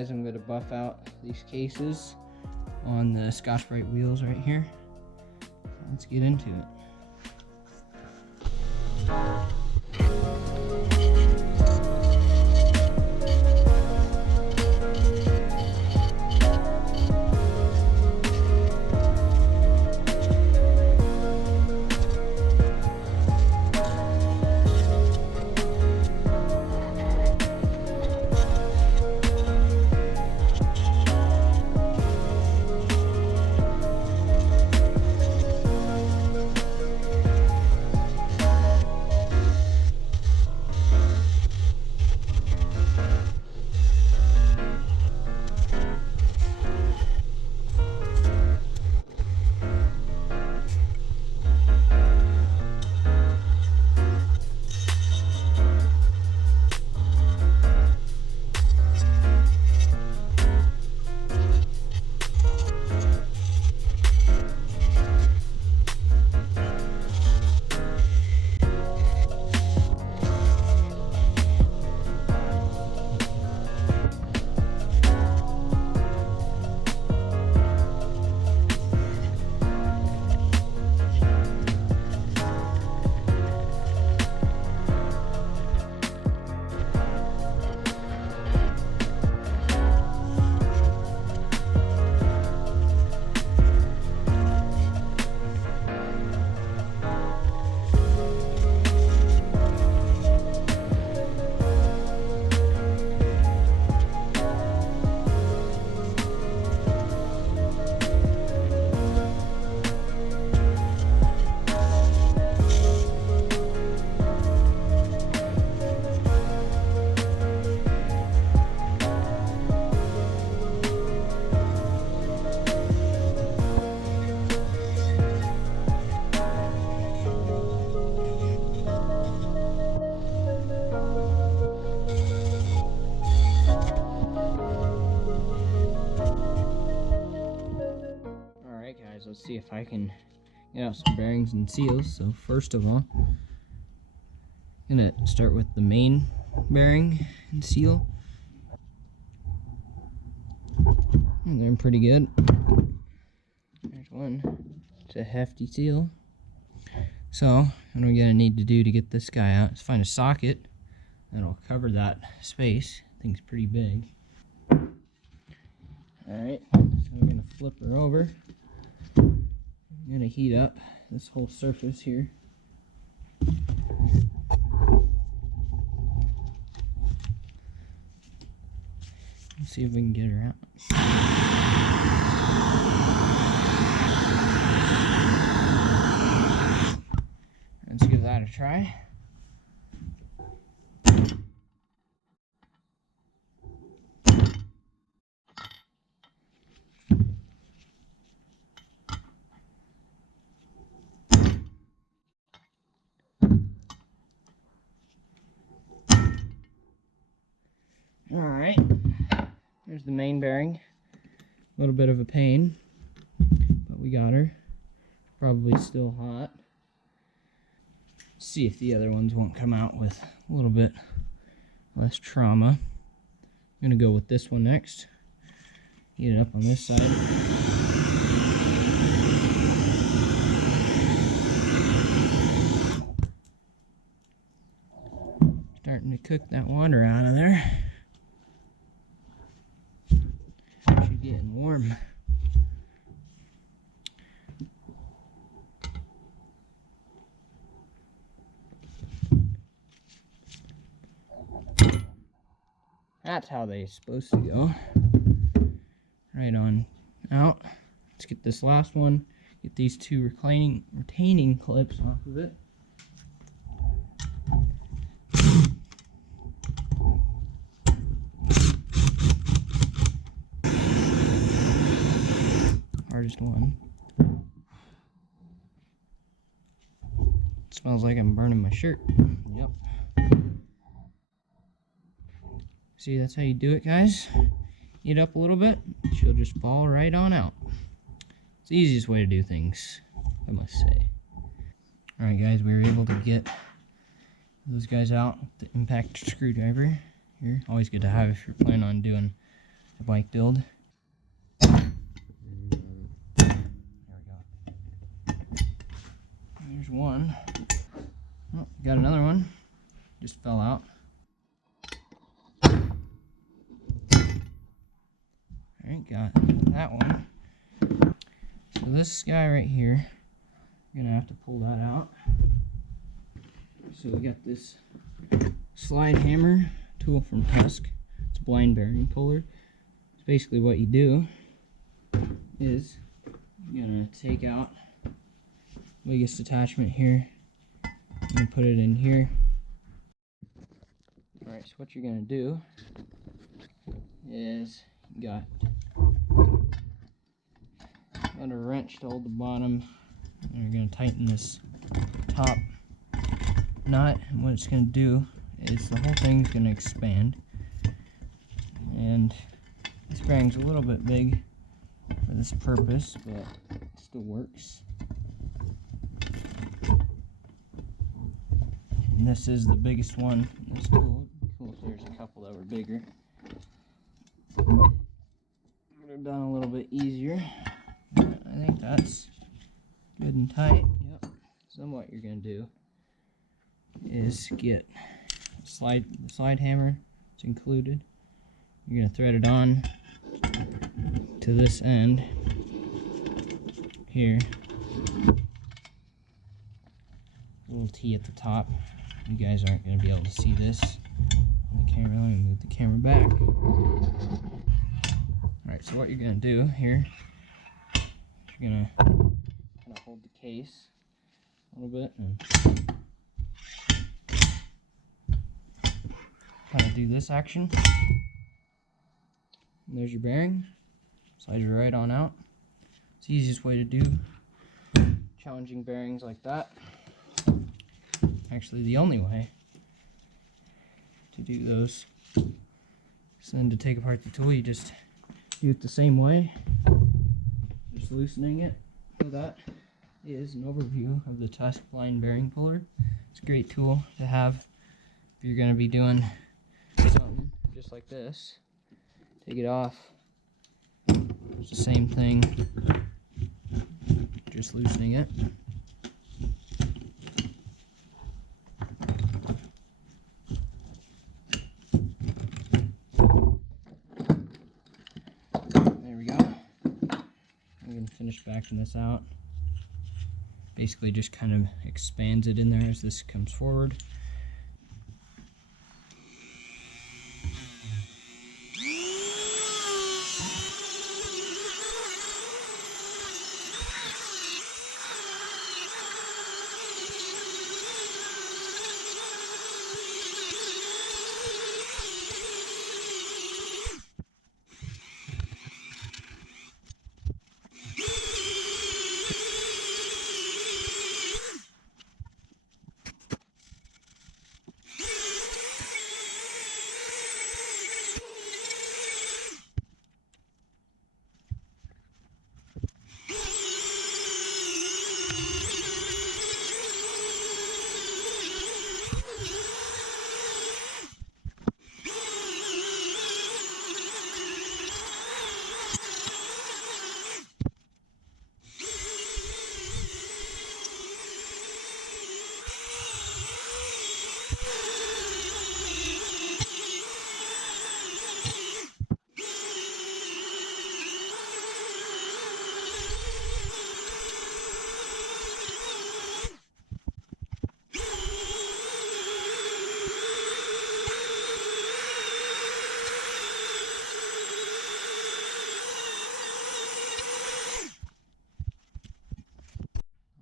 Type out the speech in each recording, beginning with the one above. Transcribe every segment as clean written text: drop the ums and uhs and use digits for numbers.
guys, I'm going to buff out these cases on the Scotch-Brite wheels right here. So let's get into it. Let's see if I can get out some bearings and seals. So first of all, I'm gonna start with the main bearing and seal. And they're pretty good. There's one. It's a hefty seal. So what we're gonna need to do to get this guy out is find a socket that'll cover that space. I think it's pretty big. Alright, so we're gonna flip her over. I'm going to heat up this whole surface here. Let's see if we can get her out. Let's give that a try. Alright, there's the main bearing. A little bit of a pain, but we got her. Probably still hot. See if the other ones won't come out with a little bit less trauma. I'm going to go with this one next. Get it up on this side. Starting to cook that water out of there. She's getting warm. That's how they're supposed to go. Right on out. Let's get this last one. Get these two retaining clips off of it. Hardest one. It smells like I'm burning my shirt. Yep. See, that's how you do it, guys. Heat up a little bit, she'll just fall right on out. It's the easiest way to do things, I must say. Alright guys, we were able to get those guys out with the impact screwdriver here. Always good to have if you're planning on doing the bike build. There we go. There's one. Oh, got another one. Just fell out. Alright, got that one. So this guy right here, you're gonna have to pull that out. So we got this slide hammer tool from Tusk. It's a blind bearing puller. So basically what you do is you're gonna take out the biggest attachment here and put it in here. Alright, so what you're gonna do is you got a wrench to hold the bottom, and you're going to tighten this top nut, and what it's going to do is the whole thing's going to expand, and this bearing's a little bit big for this purpose, but it still works. And this is the biggest one in this tool. Cool if there's a couple that were bigger. Would have done a little bit easier. I think that's good and tight. Yep. So then what you're going to do is get the slide hammer. It's included. You're going to thread it on to this end here. A little T at the top. You guys aren't going to be able to see this on the camera. Let me move the camera back. Alright, so what you're going to do here, you're going to kind of hold the case a little bit and kind of do this action. And there's your bearing. Slides right on out. It's the easiest way to do challenging bearings like that. Actually, the only way to do those is then to take apart the tool. You just do it the same way, just loosening it. So that is an overview of the Tusk blind bearing puller. It's a great tool to have if you're going to be doing something just like this. Take it off. It's the same thing, just loosening it. Finish backing this out. Basically just kind of expands it in there as this comes forward.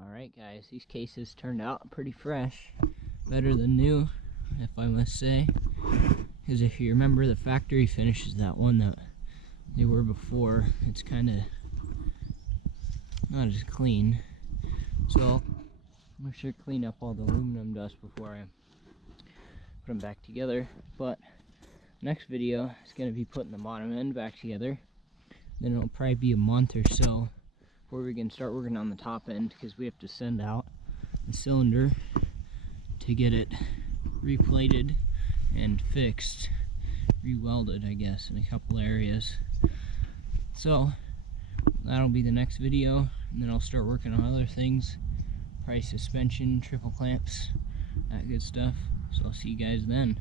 Alright guys, these cases turned out pretty fresh. Better than new, if I must say. Because if you remember, the factory finishes that one that they were before, it's kind of not as clean. So I'm going to clean up all the aluminum dust before I put them back together. But next video is going to be putting the bottom end back together. Then it'll probably be a month or so before we can start working on the top end, because we have to send out the cylinder to get it replated and fixed, re-welded I guess in a couple areas. So that'll be the next video, and then I'll start working on other things, probably suspension, triple clamps, that good stuff. So I'll see you guys then.